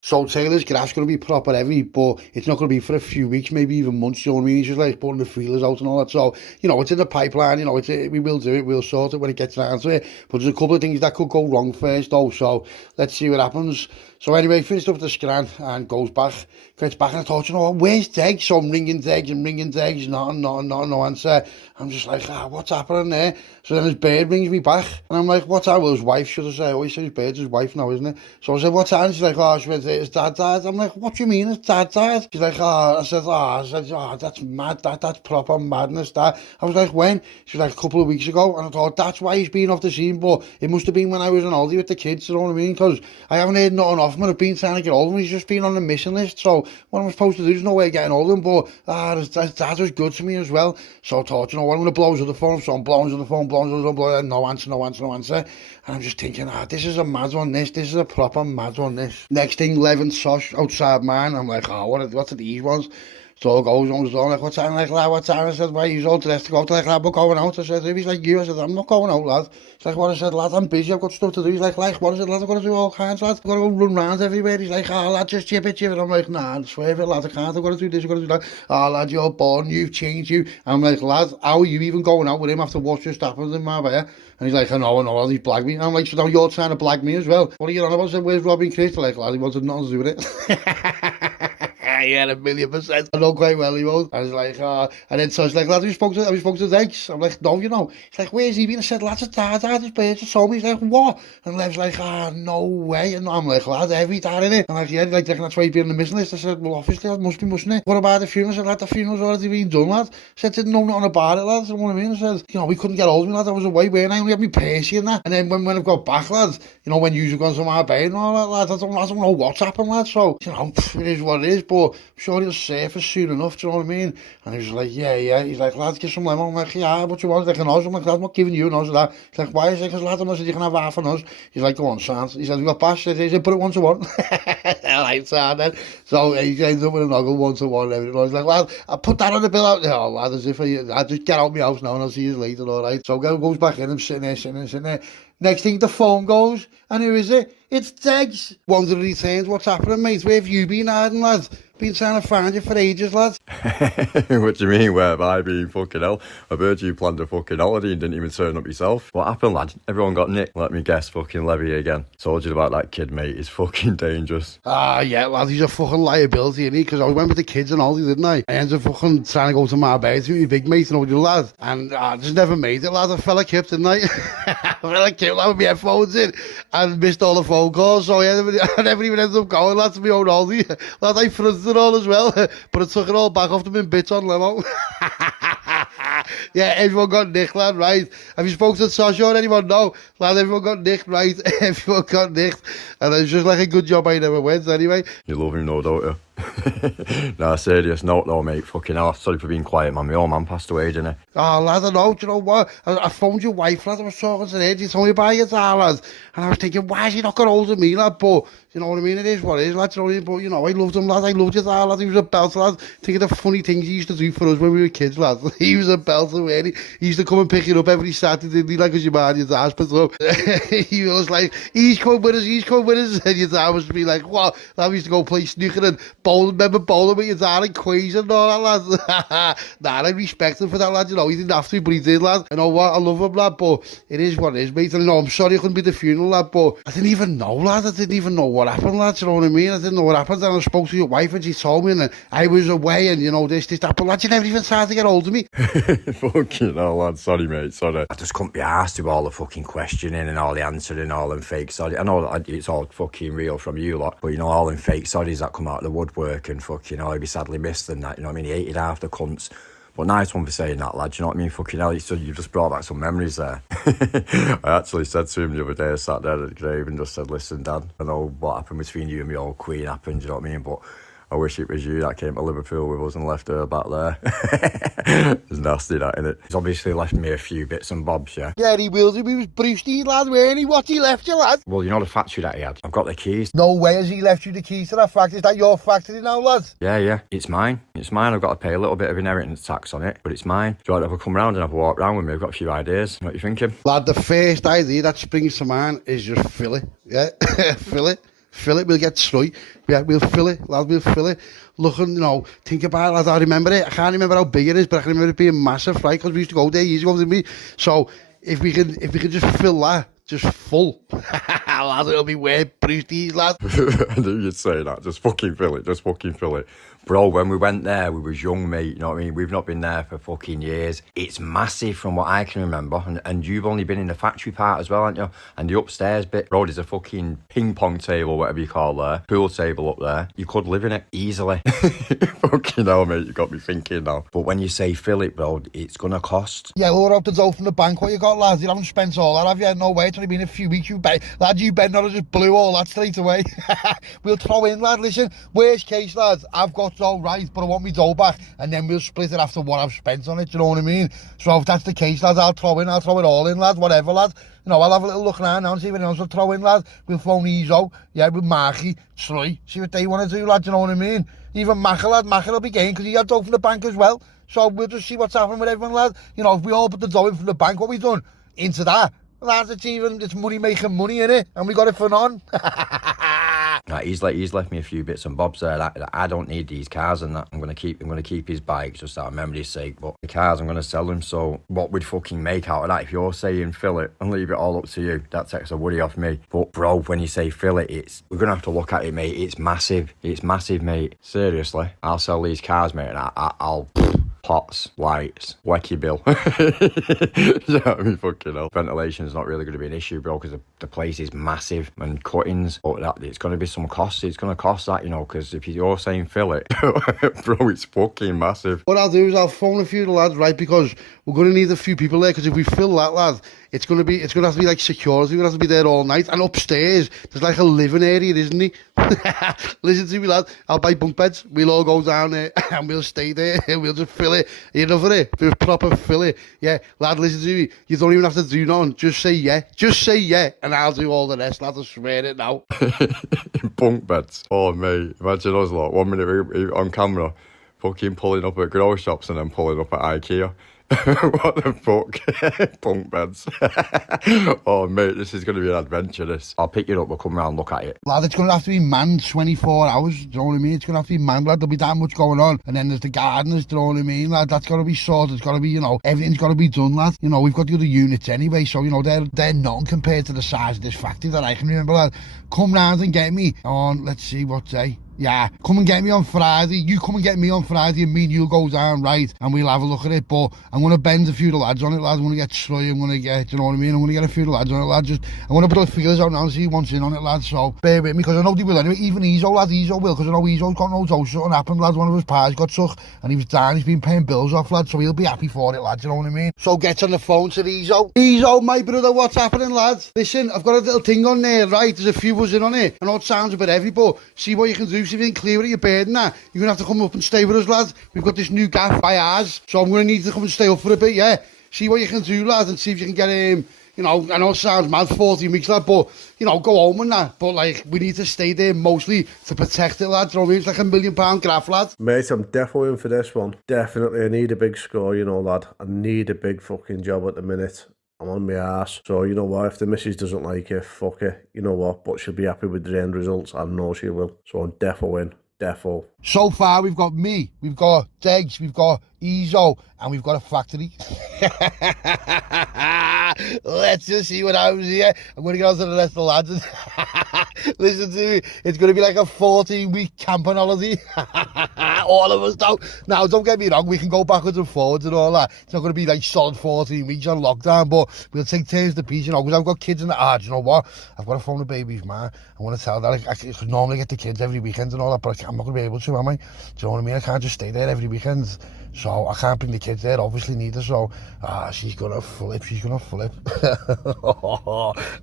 So Taylor's graph's going to be proper heavy, but it's not going to be for a few weeks, maybe even months, you know what I mean? He's just like putting the feelers out and all that. So, you know, it's in the pipeline, you know, we will do it, we'll sort it when it gets down to it. But there's a couple of things that could go wrong first, though, so let's see what happens. So anyway, finished up the scan and gets back, and I thought, you know what, where's Deg? So I'm ringing Deg, nothing, no answer. I'm just like, what's happening there? So then his bird rings me back, and I'm like, what's that? Well, his wife, should I say? I always say his bird's his wife now, isn't it? So I said, what's that? And she's like, oh, she went, his dad died. I'm like, what do you mean his dad died? She's like, I said, that's mad, that's proper madness, that. I was like, when? She was like, a couple of weeks ago, and I thought, that's why he's been off the scene, but it must have been when I was on holiday with the kids, you know what I mean? Because I haven't heard nothing off him, and I've been trying to get hold of him, he's just been on the missing list, so what am I supposed to do? There's no way of getting hold of him, but his dad was good to me as well, so I thought, you know what, I'm going to blow his other phone, so I'm blowing his other phone, no answer, and I'm just thinking, this is a mad one, this is a proper mad one, this. Next thing, Levin Sosh outside mine, I'm like, what are these ones? So I goes on the door, like, what time? Like, lad, what time? I said, why, he's all dressed to go. Like, lad, we're going out. I said, if he's like you, I said, I'm not going out, lad. He's like, what? I said, lad, I'm busy, I've got stuff to do. He's like, what is it, lad? I've got to do all kinds, lad. I've got to go run round everywhere. He's like, lad, just chip it. I'm like, nah, I swear it, lad, I can't. I've got to do this, I've got to do that. Lad, you're born, you've changed you. I'm like, lad, how are you even going out with him after what just happened in Marbella? And he's like, I know, lad, he's blagged me. And I'm like, so now you're trying to blag me as well. What are you on about? I said, where's Robin Chris? Like, lad, he wanted nothing to do with it. Yeah, 1,000,000%. I know quite well he was. I was like, and then so he's like, lad, have you spoke to Degs? I'm like, no, you know. He's like, where's he been? I said, lad, his dad, his bird just told me. He's like, what? And Lev's like, no way. And I'm like, lad, every dad in it. I'm like, yeah, like, that's why he's been on the missing list. I said, well, obviously, that mustn't it? What about the funeral? I said, lad, the funeral's already been done, lad. I said, didn't know nothing about it, lad. You know what I mean? I said, you know, we couldn't get hold of me, lad. I was away, weren't I? Only had me Percy and that. And then when I've got back, lad, you know, when you've gone to my bay and all that, lad, I don't know what's happened, lad. So, you know, it is what it is, but I'm sure he'll surface soon enough, do you know what I mean? And he was like, yeah. He's like, lad, get some lemon. I'm like, yeah, what you want? Like a nose? I'm like, lad, I'm not giving you a nose of that. He's like, why? He's like, because lad, I said, you can have half a nose. He's like, go on, Sans. He said, we got bash. He said, put it 1-to-1. I like Sans then. So he ends up with a nuggle 1-to-1 and everything. He's like, lad, I put that on the bill out there. Oh, lad, as if I just get out of my house now and I'll see you later, all right? So goes back in, I'm sitting there. Next thing, the phone goes, and who is it? It's Degs. Wonder he turns, what's happening, mate? Where have you been hiding, lad? Been trying to find you for ages, lad. What do you mean, where have I been? Fucking hell. I've heard you planned a fucking holiday and didn't even turn up yourself. What happened, lad? Everyone got nicked. Let me guess, fucking Levy again. Told you about that kid, mate. He's fucking dangerous. Yeah, lad, he's a fucking liability, isn't he? Because I went with the kids and all, didn't I? I ended up fucking trying to go to Marbella to your big mate and all your lad. And I just never made it, lad. I fell a kip, didn't I? I fell a kip, lad, with my headphones in and missed all the phone calls. So I never even ended up going, lad, to my own holiday. Lad, I fronted it all as well. But I took it all back off them in bits on Lemo. Yeah, everyone got nicked, lad, right? Have you spoken to Sasha or anyone? No, lad, everyone got nicked, right? Everyone got nicked. And it was just like a good job I never went anyway. You love him, no, don't you? Nah, serious note though, mate. Fucking hell, sorry for being quiet, man. My old man passed away, didn't he? Oh, lad, I know. Do you know what? I phoned your wife, lad. I was talking to her. She told me about your dad, lad. And I was thinking, why has he not got hold of me, lad? But, you know what I mean? It is what it is, lad. You know what I mean? But, you know, I loved him, lad. I loved your dad, lad. He was a belter, lad. Think of the funny things he used to do for us when we were kids, lad. He was a belter, really. He used to come and pick it up every Saturday, didn't he? Like, as your man, your dad's hospital. He was like, he's coming with us. And your dad was be like, what? Lad, we used to go play snooker and bowling. Remember bowling with your dad and Quays and all that, lad. Nah, I respect him for that, lad. You know, he didn't have to, but he did, lad. You know what? I love him, lad, but it is what it is, mate. And, you know, I'm sorry I couldn't be the funeral, lad, but I didn't even know, lad. I didn't even know what happened, lad. You know what I mean? I didn't know what happened. And I spoke to your wife and she told me, and I was away, and, you know, this, that. But, lad, you never even tried to get hold of me. Fucking hell, lad. Sorry, mate. Sorry. I just couldn't be asked to all the fucking questioning and all the answering, all them fake sorry. I know that it's all fucking real from you lot, but, you know, all them fake sorries that come out of the woodwork and fucking, oh, he'd be sadly missed and that, you know what I mean? He hated half the cunts. But nice one for saying that, lad. You know what I mean? Fucking hell, you just brought back some memories there. I actually said to him the other day, I sat there at the grave and just said, listen, Dad, I know what happened between you and me old queen happened, you know what I mean? But I wish it was you that came to Liverpool with us and left her back there. It's nasty, that, innit? He's obviously left me a few bits and bobs, yeah? Yeah, he will do. He was Brucey, lad, weren't he? What he left you, lad? Well, you know the factory that he had? I've got the keys. No way has he left you the keys to that factory. Is that your factory now, lad? Yeah. It's mine. I've got to pay a little bit of inheritance tax on it, but it's mine. Do you want to have a come round and have a walk round with me? I've got a few ideas. What are you thinking? Lad, the first idea that springs to mind is just fill it. Yeah, fill it. Fill it, we'll get Troy. Yeah, we'll fill it, lad, we'll fill it. Looking, you know, think about it, lad, I remember it. I can't remember how big it is, but I can remember it being massive, right? Because we used to go there years ago, didn't we? So if we can just fill that, just full, lad, it'll be worth Brewster's, lad. I knew you'd say that. Just fucking fill it. Just fucking fill it. Bro, when we went there, we was young, mate. You know what I mean? We've not been there for fucking years. It's massive from what I can remember. And you've only been in the factory part as well, haven't you? And the upstairs bit. Bro, there's a fucking ping pong table, whatever you call there. Pool table up there. You could live in it easily. Fucking hell, mate. You got me thinking now. But when you say fill it, bro, it's going to cost. Yeah, lower up the dough from the bank. What you got, lads? You haven't spent all that, have you? No way. It's only been a few weeks. Lad, you better not have just blew all that straight away. We'll throw in, lad. Listen, worst case, lads, I've got dough, right, but I want my dough back, and then we'll split it after what I've spent on it, you know what I mean? So if that's the case, lads, I'll throw it all in, lads, whatever, lads. You know, I'll have a little look around now and see what else will throw in, lads. We'll phone Ezo, yeah, with Marky, Troy, see what they want to do, lads, you know what I mean? Even Macca, lad, Macca will be game, because he had dough from the bank as well. So we'll just see what's happening with everyone, lad. You know, if we all put the dough in from the bank, what we done? Into that. Lads, it's money making money, innit? And we got it for none. Right, he's left me a few bits and bobs there. That I don't need these cars and that. I'm gonna keep his bike just out of memory's sake. But the cars I'm gonna sell them. So what we'd fucking make out of that? If you're saying fill it and leave it all up to you, that takes a worry off me. But bro, when you say fill it, we're gonna have to look at it, mate. It's massive. It's massive, mate. Seriously, I'll sell these cars, mate, and I'll pots, lights, wacky bill. You know what I mean? Fucking hell. Ventilation is not really going to be an issue, bro, because the place is massive and cuttings. But that it's going to be some cost. It's going to cost that, you know, because if you're saying fill it, bro, it's fucking massive. What I'll do is I'll phone a few of the lads, right, because we're going to need a few people there, because if we fill that, lad, it's going to have to be like security. We're going to have to be there all night. And upstairs, there's like a living area, isn't it? Listen to me, lad. I'll buy bunk beds. We'll all go down there and we'll stay there. We'll just fill it. You know for it? We'll proper fill it. Yeah, lad, listen to me. You don't even have to do nothing. Just say yeah. Just say yeah. And I'll do all the rest, lad. I swear it now. Bunk beds. Oh, mate. Imagine us, lot. 1 minute on camera, fucking pulling up at grocery shops and then pulling up at IKEA. What the fuck? Bunk beds. Oh, mate, this is going to be an adventure, this. I'll pick it up, we'll come round and look at it. Lad, it's going to have to be manned 24 hours, do you know what I mean? It's going to have to be manned, lad. There'll be that much going on. And then there's the gardeners, do you know what I mean, lad? That's got to be sorted. It's got to be, you know, everything's got to be done, lad. You know, we've got the other units anyway, so, you know, they're nothing compared to the size of this factory that I can remember, lad. Come round and get me on, let's see, what day? Yeah, come and get me on Friday. You come and get me on Friday, and me and you'll go down, right? And we'll have a look at it. But I'm going to bend a few of the lads on it, lads. I'm going to get Troy. I'm going to get, you know what I mean? I'm going to get a few of the lads on it, lads. I'm going to put the figures out now and see who wants in on it, lads. So bear with me, because I know they will anyway. Even Ezo, lad, Ezo will, because I know Ezo's got no dough. Something happened, lads. One of his pies got took, and he was down. He's been paying bills off, lads. So he'll be happy for it, lads. You know what I mean? So get on the phone to Ezo. Ezo, my brother, what's happening, lads? Listen, I've got a little thing on there, right? There's a few of us in on it. I know it sounds a bit heavy, but see what you can do. See if you can clear it, your bed and that. You're going to have to come up and stay with us, lads. We've got this new gaff by ours, so I'm going to need to come and stay up for a bit, yeah? See what you can do, lads, and see if you can get him, you know, I know it sounds mad, 14 weeks, lad, but, you know, go home and that. But, like, we need to stay there mostly to protect it, lad. You know what I mean? It's like £1 million gaff, lad. Mate, I'm definitely in for this one. Definitely, I need a big score, you know, lad. I need a big fucking job at the minute. I'm on my arse. So, you know what, if the missus doesn't like it, fuck it. You know what, but she'll be happy with the end results. I know she will. So I'm defo in. Defo. So far, we've got me, we've got Degs, we've got Ezo, and we've got a factory. Let's just see what happens here. I'm going to get on to the rest of the lads. Listen to me, it's going to be like a 14-week camping holiday. All of us don't. Now, don't get me wrong, we can go backwards and forwards and all that. It's not going to be like solid 14 weeks on lockdown, but we'll take turns to piece, you know, because I've got kids in the you know what? I've got to phone the baby's man. I want to tell that I could normally get the kids every weekend and all that, but I'm not going to be able to, am I? Do you know what I mean? I can't just stay there every weekend. So I can't bring the kids there, obviously neither. So she's gonna flip.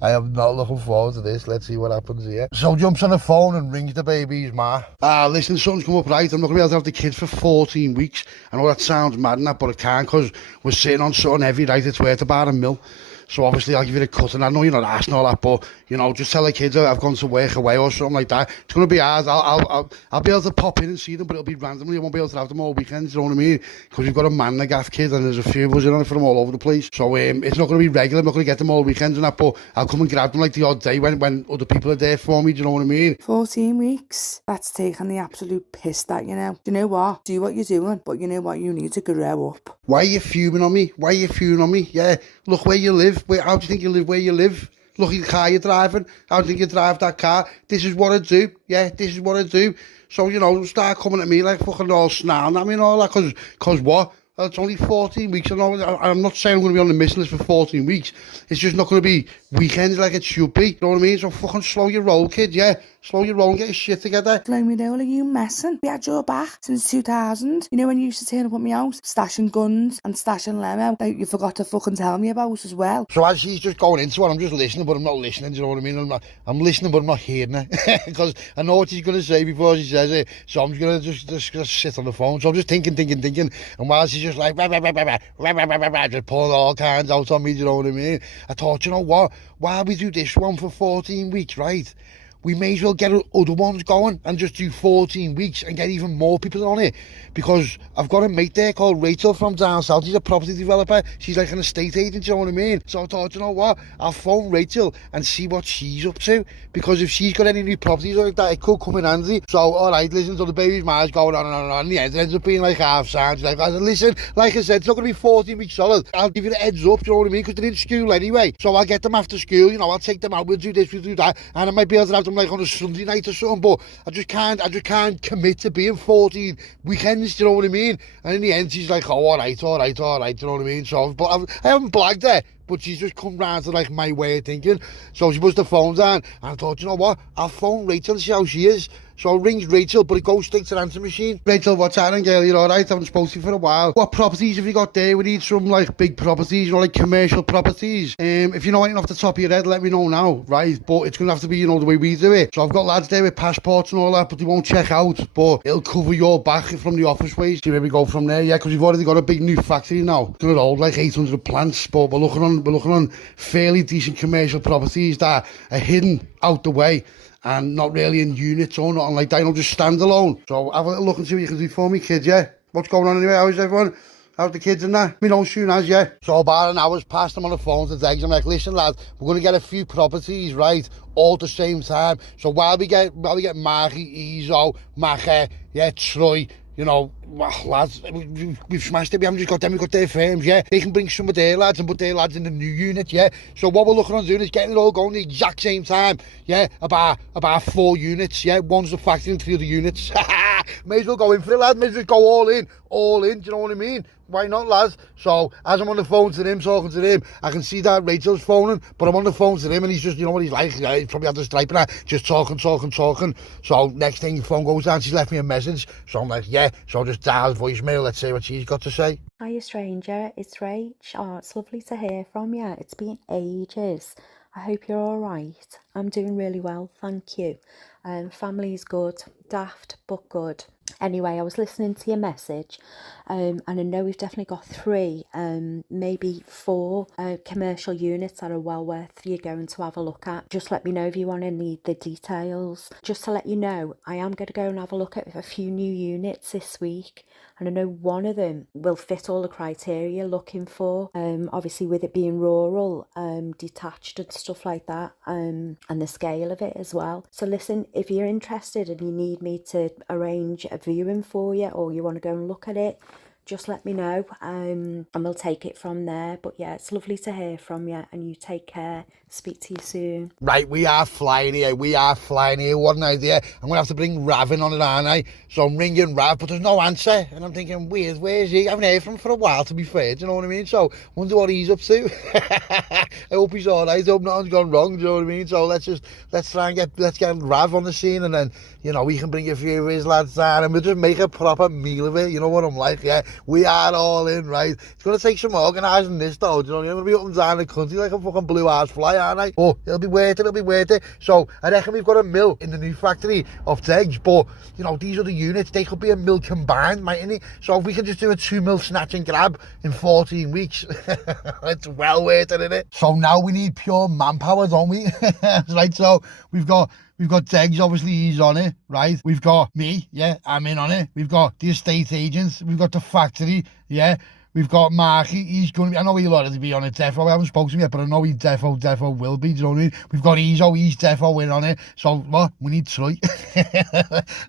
I am not looking forward to this. Let's see what happens here. So jumps on the phone and rings the baby's ma. Listen, something's come up, right? I'm not gonna be able to have the kids for 14 weeks. I know that sounds mad and that, but I can't, because we're sitting on something heavy, right? It's worth about £1 million. So obviously I'll give you a cut, and I know you're not asking all that, but you know, just tell the kids I've gone to work away or something like that. It's going to be hard. I'll be able to pop in and see them, but it'll be randomly. I won't be able to have them all weekends, you know what I mean? Because we've got a man, a gaff kid, and there's a few of us in on it from all over the place. So it's not going to be regular. I'm not going to get them all weekends and that, but I'll come and grab them like the odd day when other people are there for me, do you know what I mean? 14 weeks? That's taking the absolute piss, that, you know. Do you know what? Do what you're doing, but you know what? You need to grow up. Why are you fuming on me? Why are you fuming on me? Yeah, look where you live. How do you think you live where you live? Look at the car you're driving. How do you think you drive that car? This is what I do. Yeah, this is what I do. So, you know, start coming at me like fucking all snarling at me and all that. Because what? It's only 14 weeks. I'm not saying I'm going to be on the missing list for 14 weeks. It's just not going to be weekends like it should be. You know what I mean? So fucking slow your roll, kid, yeah? Slow your roll and get your shit together. Slow me down, are you messing? We had your back since 2000. You know when you used to turn up at my house, stashing guns and stashing limo that you forgot to fucking tell me about as well. So as she's just going into it, I'm just listening, but I'm not listening, do you know what I mean? I'm listening, but I'm not hearing her. Because I know what she's going to say before she says it. So I'm just going to just sit on the phone. So I'm just thinking. And while she's just like, just pulling all kinds out on me, do you know what I mean? I thought, you know what? While we do this one for 14 weeks, right? We may as well get other ones going and just do 14 weeks and get even more people on it. Because I've got a mate there called Rachel from down south. She's a property developer. She's like an estate agent, you know what I mean? So I thought, you know what? I'll phone Rachel and see what she's up to. Because if she's got any new properties like that, it could come in handy. So, all right, listen, so the baby's mind's going on and on and on. In the end, it ends up being like half sound. Like, listen, like I said, it's not going to be 14 weeks solid. I'll give you the heads up, do you know what I mean? Because they're in school anyway. So I'll get them after school, you know, I'll take them out, we'll do this, we'll do that. And I might be able to have them like on a Sunday night or something, but I just can't commit to being 14 weekends, do you know what I mean? And in the end, she's like, oh, all right, do you know what I mean? So I haven't blagged her, but she's just come round to like my way of thinking. So she puts the phone down, and I thought, you know what? I'll phone Rachel and see how she is. So it rings Rachel, but it goes straight to the answer machine. Rachel, what's happening, girl? You're all right? I haven't spoken to you for a while. What properties have you got there? We need some like big properties, you know, like commercial properties. If you know anything off the top of your head, let me know now, right? But it's going to have to be, you know, the way we do it. So I've got lads there with passports and all that, but they won't check out. But it'll cover your back from the office ways. See where we go from there, yeah? Because we've already got a big new factory now. It's going to hold like 800 plants, but we're looking on fairly decent commercial properties that are hidden out the way and not really in units or nothing like that, you know, just standalone. So have a little look and see what you can do for me, kids, yeah? What's going on anyway? How's everyone? How's the kids and that? Me know soon as, yeah? So about an hour's past, I'm on the phone to Degs. I'm like, listen, lads, we're going to get a few properties, right, all at the same time. So while we get Marky, Ezo, Mache, yeah, Troy, you know, well, lads, we've smashed it. We haven't just got them, we've got their firms, yeah? They can bring some of their lads and put their lads in the new unit, yeah? So what we're looking on doing is getting it all going at the exact same time, yeah? About 4 units, yeah? One's the factory and 3 other units. May as well go in for it, lad. May as well go all in, do you know what I mean? Why not, lads? So as I'm on the phone to him, talking to him, I can see that Rachel's phoning, but I'm on the phone to him and he's just, you know what he's like, he's probably had the stripe and that, just talking. So next thing the phone goes down, she's left me a message. So I'm like, yeah, so I'll just dial voicemail, let's see what she's got to say. Hiya stranger, it's Rach. Oh, it's lovely to hear from you. It's been ages. I hope you're all right. I'm doing really well, thank you. Family's good, daft but good. Anyway, I was listening to your message and I know we've definitely got 3, maybe 4 commercial units that are well worth you going to have a look at. Just let me know if you want to need the details. Just to let you know, I am going to go and have a look at a few new units this week. And I know one of them will fit all the criteria you're looking for. Obviously with it being rural, detached and stuff like that, and the scale of it as well. So listen, if you're interested and you need me to arrange a viewing for you or you want to go and look at it, just let me know and we'll take it from there. But yeah, it's lovely to hear from you and you take care. Speak to you soon. Right, we are flying here. What an idea. I'm going to have to bring Rav in on it, aren't I? So I'm ringing Rav, but there's no answer. And I'm thinking, where's he? I haven't heard from him for a while, to be fair. Do you know what I mean? So wonder what he's up to. I hope he's all right. I hope nothing's gone wrong. Do you know what I mean? So let's get Rav on the scene and then, you know, we can bring a few of his lads down and we'll just make a proper meal of it. You know what I'm like, yeah? We are all in, right? It's going to take some organising this, though. Do you know what I mean? I'm going to be up and down the country like a fucking blue house fly, aren't I? Oh, it'll be worth it, it'll be worth it. So, I reckon we've got a mill in the new factory of eggs, but, you know, these other units, they could be a mill combined, mightn't they? So, if we can just do a 2 mil snatch and grab in 14 weeks, it's well worth it, isn't it? So, now we need pure manpower, don't we? Right, so, we've got Degs, obviously he's on it, right? We've got me, yeah, I'm in on it. We've got the estate agents, we've got the factory, yeah. We've got Marky, he's going to be, I know he'll already be on it, defo. I haven't spoken to him yet, but I know he defo will be, do you know what I mean? We've got Ezo, he's defo in on it. So, what? We need Troy.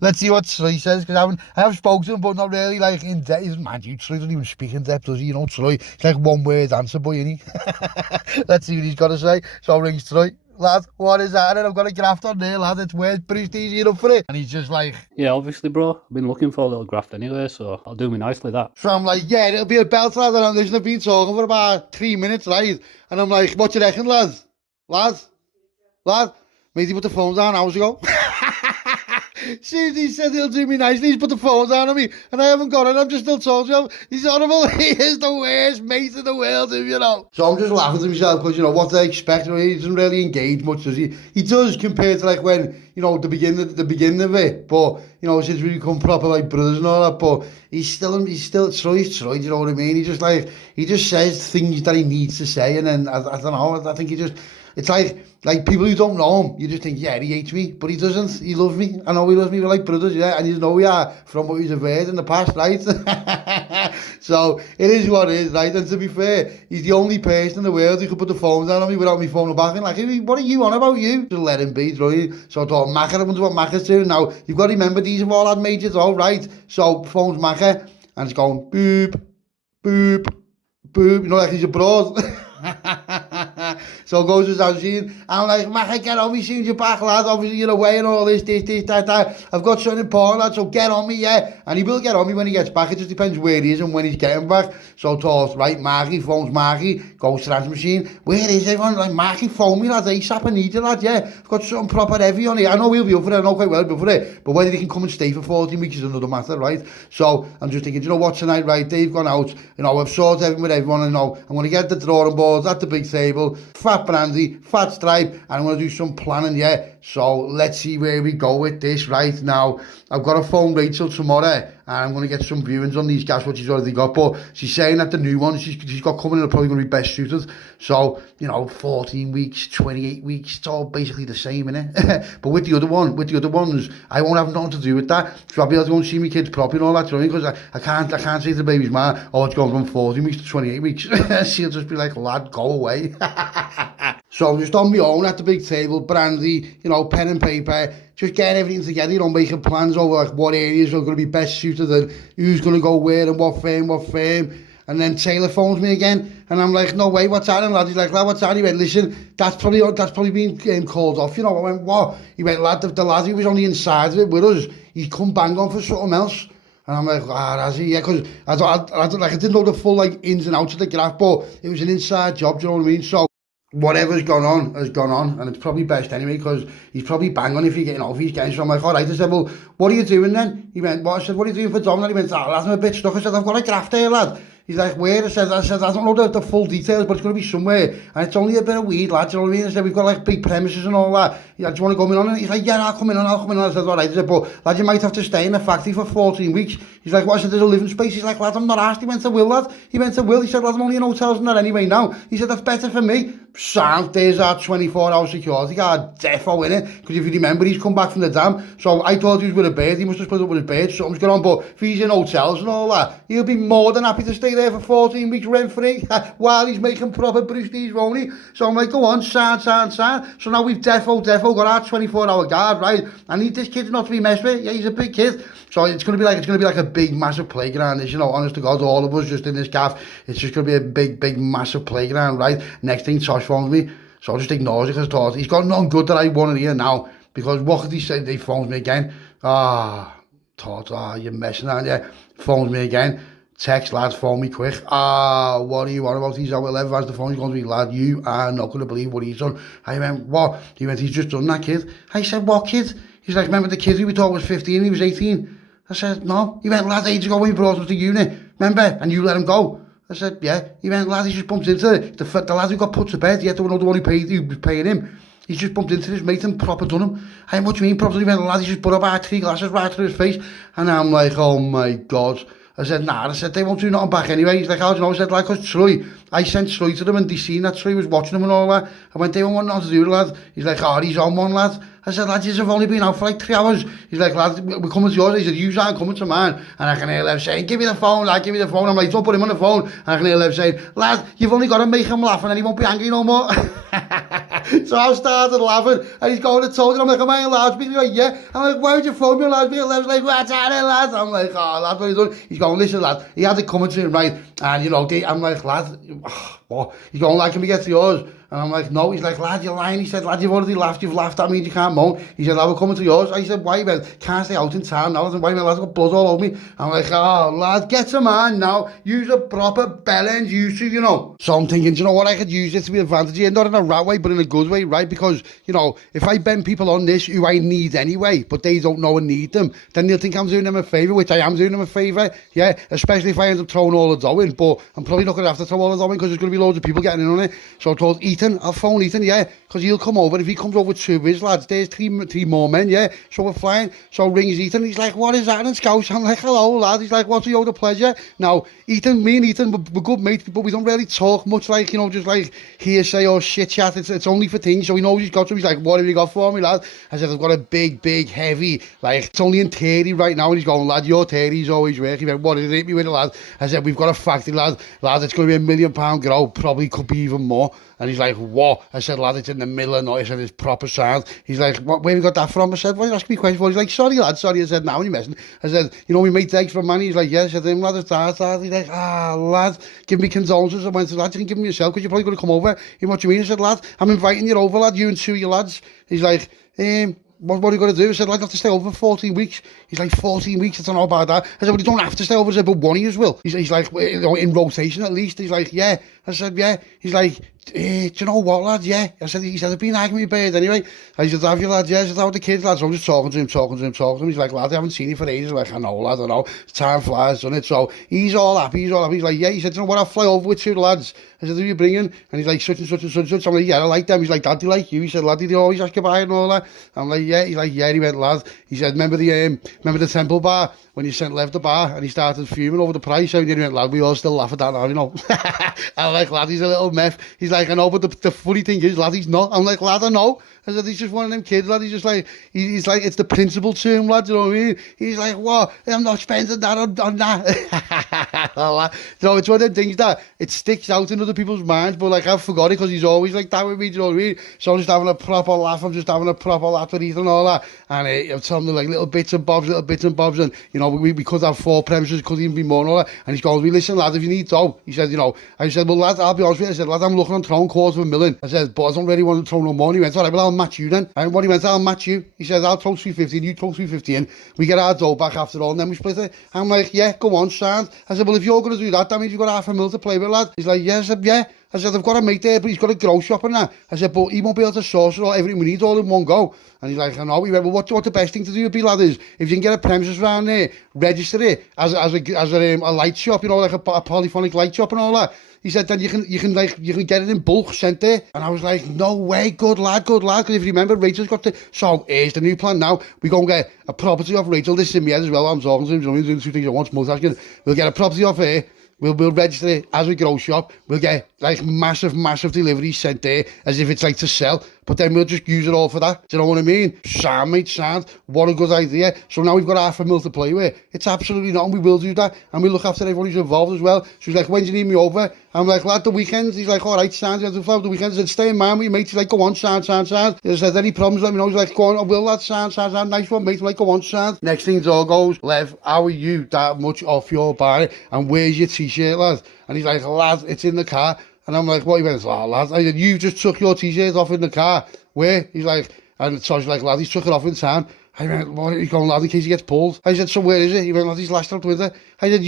Let's see what Troy says, because I have spoken to him, but not really, like, in depth. Man, you, Troy doesn't even speak in depth, does he? You know, Troy, it's like one word answer boy, isn't he? Let's see what he's got to say. So, rings Troy. Lad, what is that? I've got a graft on there, lad. It's worth prestige, you up for it? And he's just like... Yeah, obviously, bro. I've been looking for a little graft anyway, so I'll do me nicely, that. So I'm like, yeah, it'll be a belt, lad. And I'm listening, I've been talking for about 3 minutes, right? And I'm like, what you reckon, lads? Lads? Mate, he put the phone down hours ago. Soon as he said he'll do me nicely, he's put the phone down on me, and I haven't got it. I'm just still talking to him. He's horrible. He is the worst mate in the world, you know. So I'm just laughing to myself because, you know, what they expect. He doesn't really engage much, does he? He does compared to like when, you know, the beginning of it. But, you know, since we become proper like brothers and all that. But he's still Troy, you know what I mean? He just says things that he needs to say, and then I don't know. I think it's like people who don't know him, you just think, yeah, he hates me, but he doesn't. He loves me. I know he loves me. We're like brothers, yeah, and you know we are from what we've heard in the past, right? So it is what it is, right? And to be fair, he's the only person in the world who could put the phone down on me without me phoning back and like, hey, what are you on about, you? Just let him be, right? So I thought, Macca, I wonder what Macca's doing now. You've got to remember, these have all had majors, all right? So phone's Macca, and it's going, boop, boop, boop, you know, like he's abroad. So goes his house in. I'm like, Macca, get on me, soon you're back, lad. Obviously you're away and all this, that. I've got something important, lad, so get on me, yeah. And he will get on me when he gets back. It just depends where he is and when he's getting back. So toss, right, Marky, phones Marky, goes to the machine. Where is everyone? Like, Marky, phone me, lad, ASAP, I need you, lad, yeah. I've got something proper heavy on it. I know he'll be up for it, I know quite well he'll be up for it. But whether he can come and stay for 14 weeks is another matter, right? So I'm just thinking, you know what, tonight, right, they've gone out, you know, I've sorted everything with everyone, you know, I'm going to get the drawing boards at the big table, fat brandy, fat stripe, and I'm going to do some planning, yeah. So let's see where we go with this right now. I've got to phone Rachel tomorrow, and I'm going to get some viewings on these gas, what she's already got. But she's saying that the new ones she's got coming in are probably going to be best suited. So, you know, 14 weeks, 28 weeks, it's all basically the same, innit? But with the other ones, I won't have nothing to do with that. So I'll be able to go and see my kids properly and all that, because I can't say to the baby's man, oh, it's going from 14 weeks to 28 weeks. She'll just be like, lad, go away. So I'm just on my own at the big table, brandy, you know, pen and paper, just getting everything together, you know, making plans over like what areas are going to be best suited and who's going to go where and what firm. And then Taylor phones me again, and I'm like, no way, what's happening, lad? He's like, lad, what's happening? He went, listen, that's probably been called off, you know. I went, what? He went, lad, the lad who was on the inside of it with us, he's come bang on for something else. And I'm like, has he? Yeah, because I didn't know the full like ins and outs of the graph, but it was an inside job, do you know what I mean? So whatever's gone on has gone on, and it's probably best anyway, because he's probably bang on if you're getting off his game. So I'm like, all right. I said, well, what are you doing then? He went, what? I said, what are you doing for Dom? And he went, lad, I'm a bit stuck. I said, I've got a graft here, lad. He's like, where? I said, I don't know the full details, but it's going to be somewhere, and it's only a bit of weed, lad, you know what I mean? I said, we've got like big premises and all that. Yeah, do you want to come in on it? He's like, yeah, I'll come in on. I said, all right. I said, but lad, you might have to stay in the factory for 14 weeks. He's like, what? I said, there's a living space. He's like, lad, I'm not asked. He went to Will, lad. He went to Will. He said, lad, I'm only in hotels and that anyway now. He said, that's better for me. Sound, there's our 24-hour security guard, defo in it, because if you remember, he's come back from the dam. So I thought he was with a bird. He must have split up with his bird. Something's going on, but if he's in hotels and all that, he'll be more than happy to stay there for 14 weeks rent-free while he's making proper prestige, won't he? So I'm like, go on, sign. So now we've defo got our 24-hour guard, right? I need this kid not to be messed with. Yeah, he's a big kid. So it's going to be like a big, massive playground. You know, honest to God, all of us just in this gaff, it's just going to be a big, massive playground, right? Next thing, Tosh phones me. So I just ignores it because I thought, he's got nothing good that I want to hear now. Because what could he say? He phones me again. You're messing around, yeah. Phones me again. Text, lads, phone me quick. What are you on about? He's out with 11 as the phone's going to be, lad, you are not going to believe what he's done. I went, what? He went, he's just done that, kid. I said, what kid? He's like, remember the kid who we thought was 15, he was 18? I said, no. He went, lad, ages ago when we brought him to uni, remember? And you let him go. I said, yeah. He went, lad, he just bumped into the lad who got put to bed. He had to know the one who was paying him. He just bumped into his mate and proper done him. I went, what do you mean proper? He went, lad, he just put about 3 glasses right through his face. And I'm like, oh my God. I said, nah. I said, they won't do nothing back anyway. He's like, how do you know? I said, like, 'cause Troy. I sent Troy to them and they seen that Troy was watching them and all that. I went, they won't want nothing to do with it, lad. He's like, oh, he's on one, lad. I said, lad, you've only been out for like 3 hours. He's like, lad, we're coming to yours. He said, you aren't coming to mine. And I can hear Lev saying, give me the phone, lad, give me the phone. I'm like, don't put him on the phone. And I can hear Lev saying, lad, you've only got to make him laugh and then he won't be angry no more. So I started laughing and he's going to talk. I'm like, am I in loudspeaker? He's like, yeah. I'm like, why would you phone me on loudspeaker? Lev's like, what's that, lad? I'm like, oh, lad, what are you doing? He's going, listen, lad, he had it coming to him, right? And, you know, I'm like, lad, what? He's going, like, can we get to yours? And I'm like, no. He's like, lad, you're lying. He said, lad, you've already laughed. You've laughed. That means you can't moan. He said, lad, we're coming to yours. I said, why? He went, can't stay out in town now. I said, why? Lad, I've got blood all over me. I'm like, oh, lad, get a man now. Use a proper bell end use to, you know. So I'm thinking, do you know what? I could use this to be advantage here. Not in a rat way, but in a good way, right? Because, you know, if I bend people on this who I need anyway, but they don't know and need them, then they'll think I'm doing them a favour, which I am doing them a favour. Yeah, especially if I end up throwing all the dough in. But I'm probably not going to have to throw all the dough in because there's going to be loads of people getting in on it. So I told Ethan, I'll phone Ethan, yeah, because he'll come over. If he comes over 2 of his lads, there's three more men, yeah. So we're flying. So rings Ethan. He's like, what is that in Scouse? I'm like, hello, lad. He's like, what's the pleasure? Now, Ethan, me and Ethan, we're good mates, but we don't really talk much, like, you know, just like hearsay or shit chat. It's only for things. So he knows he's got some. He's like, what have you got for me, lad? I said, I've got a big, heavy, like, it's only in theory right now. And he's going, lad, your theory's always work. He went, what did it hit me with it, lad? I said, we've got a factory, lad, it's going to be £1 million grow, probably could be even more. And he's like, what? I said, lad, it's in the middle of the night. I said, it's proper sound. He's like, what, where have you got that from? I said, why are you asking me questions for? He's like, sorry, lad, sorry. I said, now you're messing. I said, you know, we make eggs from money. He's like, yeah. I said, lad, it's that. He's like, lad, give me condolences. I went to lad, you can give me yourself because you're probably going to come over. He went, what do you mean? I said, lad, I'm inviting you over, lad, you and 2 of your lads. He's like, what are you going to do? I said, lad, I have to stay over for 14 weeks. He's like, 14 weeks? I don't know about that. I said, well, you don't have to stay over. I said, but one of you will. He's like, you know, in rotation at least. He's like, yeah. I said, yeah. He's like, do you know what, lad? Yeah. I said, he said, I've been arguing with bird anyway. I said, have you, lad? Yeah. I said, how are the kids, lad? So I'm just talking to him. He's like, lad, I haven't seen you for ages. I'm like, I know, lad, I know. Time flies, doesn't it? So he's all happy. He's like, yeah. He said, you know what? I'll fly over with 2 lads. I said, who are you bringing? And he's like, such and such and such and such. I'm like, yeah, I like them. He's like, Dad, do you like you? He said, lad, did you always ask you about it and all that? I'm like, yeah. He's like, yeah. He went, lad. He said, remember the Temple bar when you sent Lev the bar and he started fuming over the price? So he went, lad, we all still laugh at that now, you know. I'm like, lad, he's a little meth. He's like, I know, but the funny thing is, lad, he's not. I'm like, lad, I know. I said, he's just one of them kids, lad. He's just like, he's like, it's the principal to him, lad, you know what I mean? He's like, what? I'm not spending that on that. So it's one of them things that it sticks out in other people's minds, but like, I've forgot it because he's always like that with me, you know what I mean? So I'm just having a proper laugh. I'm just having a proper laugh with Ethan and all that. And I'm telling him like little bits and bobs. And, you know, we could have 4 premises, could even be more and all that. And he's going, listen, lad, if you need dough, he said, you know, I said, well, lad, I'll be honest with you. I said, lad, I'm looking on throwing $250,000. I said, but I don't really want to throw no more. And he went, all right, well, I'll match you then. And what he went, I'll match you. He said, I'll throw 350 and you throw 350 in. We get our dough back after all and then we split it. I'm like, yeah, go on, sound. I said, well, if you're going to do that, that means you've got $500,000 to play with, lad. He's like, yeah. I said, yeah. I said, I've got a mate there, but he's got a grow shop and that. I said, but he won't be able to source it all, everything we need all in one go. And he's like, I know. He went, well, what the best thing to do would be, lad, is if you can get a premises around there, register it as a light shop, you know, like a polyphonic light shop and all that. He said, then you can get it in bulk, sent there. And I was like, no way, good lad. Because if you remember, Rachel's got so here's the new plan now. We go and get a property off Rachel. This is in my head as well. I'm talking to him. We're doing 2 things at once, multitasking. We'll get a property off here. We'll register it as a grow shop. We'll get like massive deliveries sent there as if it's like to sell. But then we'll just use it all for that. Do you know what I mean? Sound, mate, sound. What a good idea. So now we've got $500,000 to play with. It's absolutely not. We will do that. And we look after everyone who's involved as well. So he's like, when do you need me over? I'm like, lad, the weekends. He's like, all right, sound. You have to fly the weekends. I said, stay in mind with your mate. He's like, go on, sound. He said, any problems, let me know. He's like, go on, I will, lad, sound. Nice one, mate. I'm like, go on, sound. Next thing all goes, Lev, how are you that much off your bar? And where's your t-shirt, lad? And he's like, lad, it's in the car. And I'm like, what? He went, oh, lad. I said, you just took your t-shirt off in the car. Where? He's like, and so he's like, lad, he's took it off in town. I went, what are you going, lad, in case he gets pulled? I said, so where is it? He went, lad, he's lashed out with it. I said,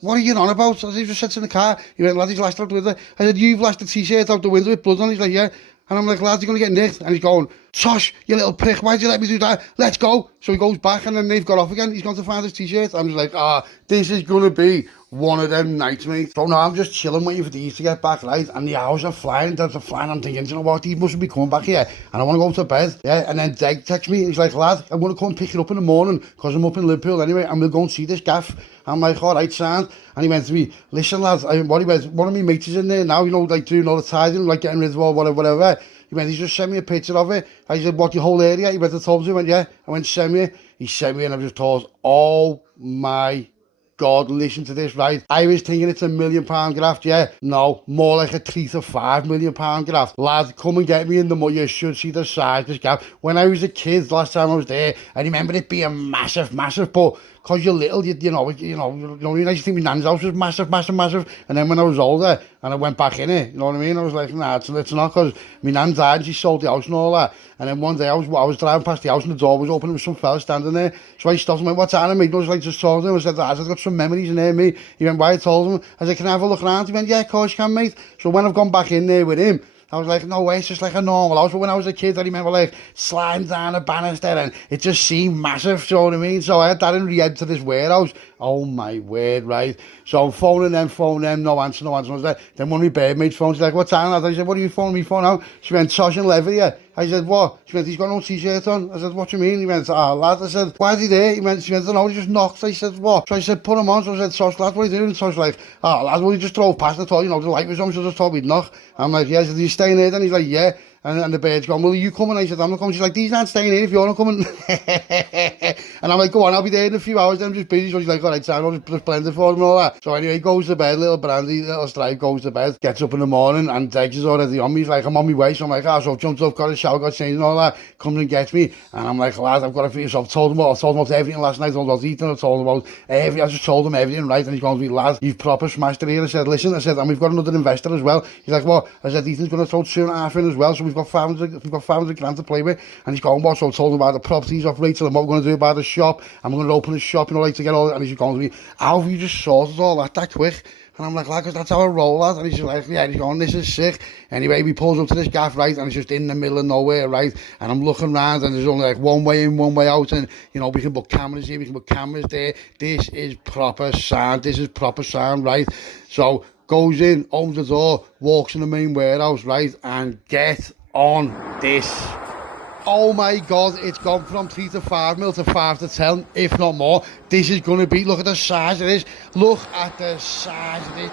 what are you on about? I said, he just sits in the car. He went, lad, he's lashed out with it. I said, you've lashed the t-shirt out the window with blood on. He's like, yeah. And I'm like, lad, you're going to get nicked. And he's going, Tosh, you little prick, why'd you let me do that? Let's go. So he goes back and then they've got off again. He's gone to find his t-shirt. I'm just like, this is going to be one of them nights, mate. So now I'm just chilling, waiting for these to get back, right? And the hours are flying, days are flying. I'm thinking, you know what, these mustn't be coming back here. And I want to go to bed, yeah? And then Deg texts me, he's like, lad, I'm going to come pick you up in the morning because I'm up in Liverpool anyway, and we'll go and see this gaff. I'm like, all right, sound. And he went to me, listen, lads, one of my mates is in there now, you know, like doing all the tidying, like getting rid of all whatever. He went, he's just sent me a picture of it. I said, what, your whole area? He went to told me, he went, yeah. I went, send me it. He sent me, and I just thought, oh my God, listen to this, right? I was thinking it's £1 million graft, yeah? No, more like a $3 to £5 million graft. Lad, come and get me in the mud. You should see the size of this gaff. When I was a kid, last time I was there, I remember it being massive, but because you're little, you know, I used to think my nan's house was massive. And then when I was older and I went back in it, you know what I mean? I was like, nah, it's not, because my nan died and she sold the house and all that. And then one day I was driving past the house and the door was open and there was some fella standing there. So I stopped and went, what's that? And I was like, just told him. I said, I've got some memories in there, mate. He went, why? I told him. I said, can I have a look around? He went, yeah, of course you can, mate. So when I've gone back in there with him, I was like, no way, it's just like a normal house. But when I was a kid, I remember like sliding down a banister and it just seemed massive, you know what I mean? So I had that in the head to this warehouse. Oh my word, right? So phoning them, no answer. I was like, then one of my bird mates phoned, she's like, what's that? I said, what are you phoning me for now? She went, Tosh and Lever here. I said, what? She went, he's got no t-shirt on. I said, what do you mean? He went, lad. I said, why is he there? She went, no, he just knocked. I said, what? So I said, put him on. So I said, Tosh, lad, what are you doing? So I was like, lad, well, he just drove past. I thought, the light was on, so I just thought we'd knock. I'm like, yeah. I said, are you staying there? Then he's like, yeah. And the bird's gone, well, are you coming? I said, I'm not coming. She's like, these aren't staying here if you're not coming. And I'm like, go on, I'll be there in a few hours, then I'm just busy. So she's like, all right, Sam, I'll just blend it for him and all that. So anyway, he goes to bed, little Brandy, little Stripe goes to bed, gets up in the morning, and Dex is already on me. He's like, I'm on my way. So I'm like, so I've jumped up, got a shower, got changed and all that, comes and gets me. And I'm like, lad, I've got to finish. So I've told him about everything last night. I told him about eating, I told him about everything. I just told him everything, right? And he's going to me, lad, you've proper smashed it here. I said, listen, and we've got another investor as well. He's like, what? I said, Ethan's going to throw 2.5 in as well. So we've got 500 grand to play with. And he's going, what? So I told him about the properties off Rachel and what we're going to do about the shop. I'm going to open a shop, like to get all. And he's going to me, how have you just sorted all that quick? And I'm like, lad, because that's how I roll, lad. And he's just like, yeah. And he's going, this is sick. Anyway, we pulls up to this gaff, right? And it's just in the middle of nowhere, right? And I'm looking around and there's only like one way in, one way out. And, we can put cameras here, we can put cameras there. This is proper sound, right? So goes in, opens the door, walks in the main warehouse, right? And get on this. Oh my God, it's gone from 3 to 5 mil to 5 to 10, if not more. This is going to be, look at the size of this. Look at the size of this.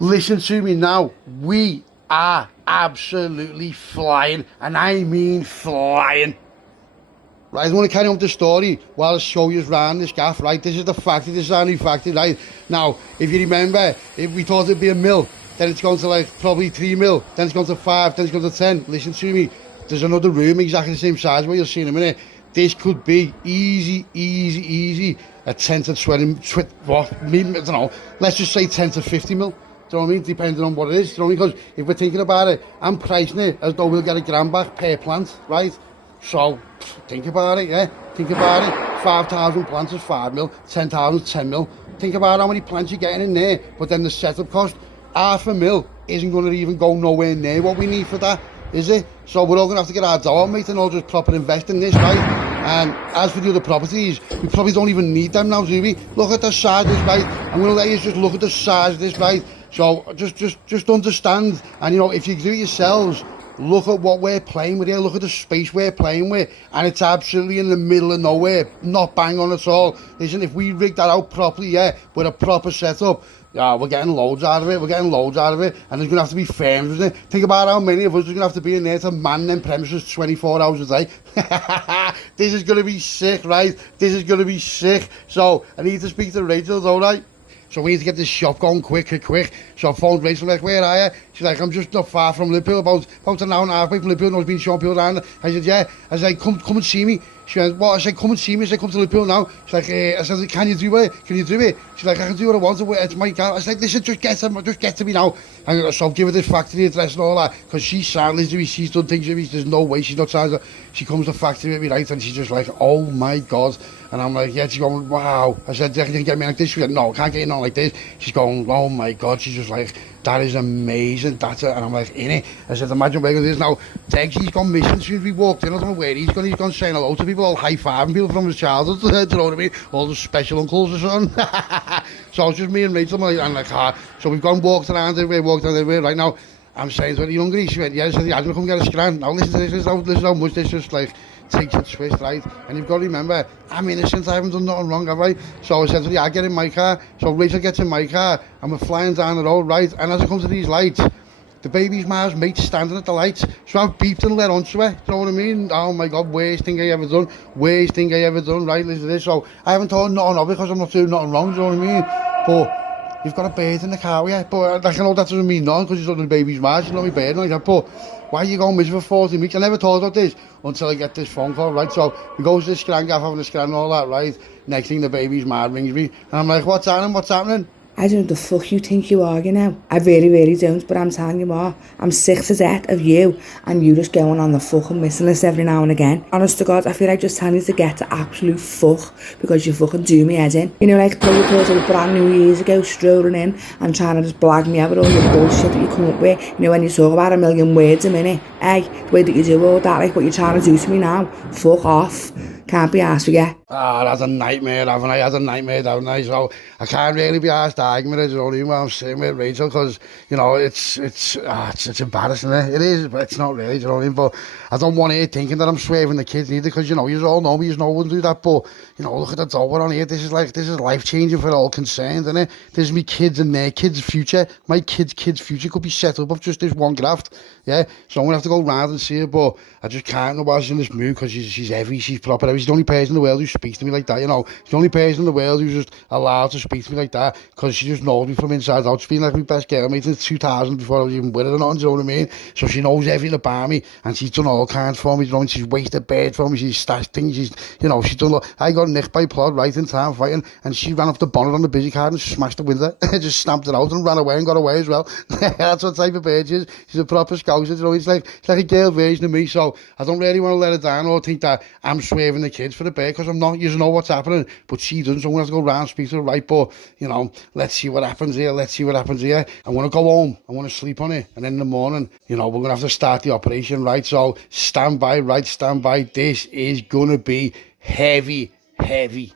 Listen to me now. We are absolutely flying, and I mean flying. Right, I want to carry on with the story while I show you around this gaff, right? This is the factory, this is our new factory, right? Now, if you remember, if we thought it'd be 1 mil, then it's gone to like probably 3 mil, then it's gone to 5, then it's gone to 10. Listen to me. There's another room exactly the same size where you'll see in a minute. This could be easy, a 10 to 20, what, I don't know, let's just say 10 to 50 mil. Do you know what I mean? Depending on what it is. Do you know what I mean? Because if we're thinking about it, I'm pricing it as though we'll get £1,000 back per plant, right? So, think about it, yeah? Think about it. 5,000 plants is 5 mil, 10,000 is 10 mil. Think about how many plants you're getting in there, but then the setup cost, £500,000 isn't going to even go nowhere near what we need for that. Is it? So we're all going to have to get our dough on, mate, and all just proper invest in this, right? And as for the other properties, we probably don't even need them now, do we? Look at the size of this, right? I'm going to let you just look at the size of this, right? So just understand, and if you do it yourselves, look at what we're playing with here, look at the space we're playing with, and it's absolutely in the middle of nowhere, not bang on at all. Listen, if we rig that out properly, yeah, with a proper setup, yeah, we're getting loads out of it, and there's going to have to be firms with it. Think about how many of us are going to have to be in there to man them premises 24 hours a day. This is going to be sick, right? This is going to be sick. So, I need to speak to Rachel, though, right? So we need to get this shop going quick. So I phoned Rachel, like, where are you? She's like, I'm just not far from Liverpool, about an hour and a half away from Liverpool, and I was being shown people around. I said, yeah. I was like, come and see me. She went, what? I said, come and see me. I said, come to Liverpool now. She's like, I said, can you do it? She's like, I can do what I want. It's my car. I said, listen, just get to me now. And so I'll give her this factory address and all that, because she's silent to me, she's done things with me, there's no way she's not signed. She comes to factory with me, right, and she's just like, oh my God. And I'm like, yeah, she's going, wow. I said, you can get me like this? She said, no, I can't get in on like this. She's going, oh my God. She's just like, that is amazing. That's it. And I'm like, in it. I said, imagine where it is now. Teggsy's gone missing since we walked in. I don't know where he's gone. He's gone saying hello to people, all high-fiving people from his childhood. Do you know what I mean? All the special uncles or something. So it's just me and Rachel and the car. So we've gone walked around everywhere, right now. I'm saying to her, are you hungry? She went, yeah. I said, yeah, come get a scran. Now listen to this, listen how much this just like takes a twist, right? And you've got to remember, I'm innocent, I haven't done nothing wrong, have I? So I said to her, yeah, I get in my car. So Rachel gets in my car, and we're flying down the road, right? And as I come to these lights, the baby's mom's mate's standing at the lights. So I've beeped and let onto her, you know what I mean? Oh my God, worst thing I ever done, right? Listen to this. So I haven't told nothing of it because I'm not doing nothing wrong, do you know what I mean? But you've got a bird in the car, yeah. But I know that doesn't mean nothing because you're on the baby's mouth, you know my bird like that. But why are you going missing for 14 weeks? I never thought about this until I get this phone call, right? So we go to the scan gaff, having a scan and all that, right? Next thing, the baby's mad rings me. And I'm like, what's happening? I don't know the fuck you think you are, you know. I really don't, but I'm telling you what, I'm sick to death of you and you just going on the fucking missing list every now and again. Honest to God, I feel like just telling you to get to absolute fuck because you fucking do me head in. You know, like throw your thoughts of brand new years ago, strolling in and trying to just blag me out with all your bullshit that you come up with. You know, when you talk about a million words a minute, hey, the way that you do all that, like what you're trying to do to me now, fuck off. Can't be asked with you. That's a nightmare, haven't I? That's a nightmare, haven't I? So I can't really be asked arguing with it, you know what I mean, while I'm sitting with Rachel, because, you know, it's embarrassing, it is, but it's not really, you know what I mean? But I don't want her thinking that I'm swerving the kids either, because, you know, you all know me, you know I wouldn't do that, but, you know, look at the door on here, this is life-changing for all concerned, isn't it? This is me kids and their kids' future. My kids' future could be set up of just this one graft, yeah? So I'm going to have to go round and see her, but I just can't know why she's in this mood, because she's heavy, she's proper heavy. She's the only person in the world who speaks to me like that, you know. She's the only person in the world who's just allowed to speak to me like that, because she just knows me from inside out. She's been like my best girl mate since 2000 before I was even with her or nothing, do you know what I mean? So she knows everything about me, and she's done all kinds for me, you know, and she's wasted bed for me, she's stashed things, she's done, I got nicked by Plod right in time fighting, and she ran off the bonnet on the busy car and smashed the window, just stamped it out and ran away and got away as well. That's what type of bird she is. She's a proper scouser, you know, it's like a girl version of me, so I don't really want to let her down or think that I'm swerving the kids for the bird, because I'm not. You know what's happening, but she doesn't, so I'm going to have to go round and speak to her, right? But, you know, let's see what happens here, I'm going to go home, I want to sleep on it, and then in the morning, you know, we're going to have to start the operation, right? So stand by, this is going to be heavy.